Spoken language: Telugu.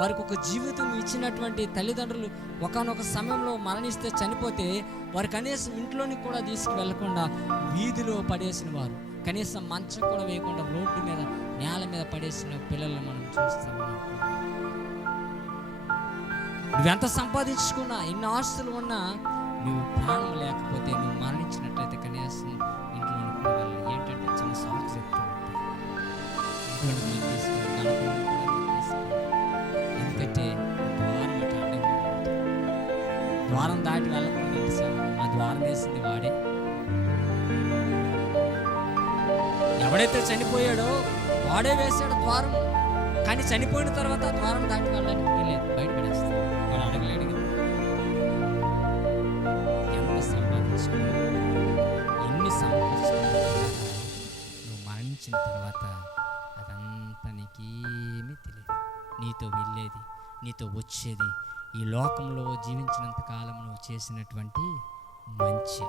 వారికి ఒక జీవితం ఇచ్చినటువంటి తల్లిదండ్రులు ఒకనొక సమయంలో మరణిస్తే చనిపోతే వారు కనీసం ఇంట్లోనికి కూడా తీసుకువెళ్ళకుండా వీధిలో పడేసిన వారు. కనీసం మంచం కూడా వేయకుండా రోడ్డు మీద నేల మీద పడేసిన పిల్లల్ని మనం చూస్తాం. నువ్వెంత సంపాదించుకున్నా ఎన్ని ఆస్తులు ఉన్నా నువ్వు ప్రాణం లేకపోతే నువ్వు మరణించినట్లయితే కనీసం ఇంట్లో ఏంటంటే చిన్న సాకు చెప్తూ ఇంట్లో ద్వారం దాటి వెళ్ళకుండా తెలుసా ఆ ద్వారం వేసింది వాడే. ఎవడైతే చనిపోయాడో వాడే వేశాడు ద్వారం. కానీ చనిపోయిన తర్వాత ద్వారం దాటి వెళ్ళడానికి వీలేదు బయట పడేస్తాడు వాడు అడగలేడు ఎంత సంపాదించుకున్నావు ఎన్ని సంపాదించుకున్నావు నువ్వు మరణించిన తర్వాత అదంతా నీకేమీ తెలియదు. నీతో వెళ్ళేది నీతో వచ్చేది ఈ లోకంలో జీవించినంత కాలం నువ్వు చేసినటువంటి మంచి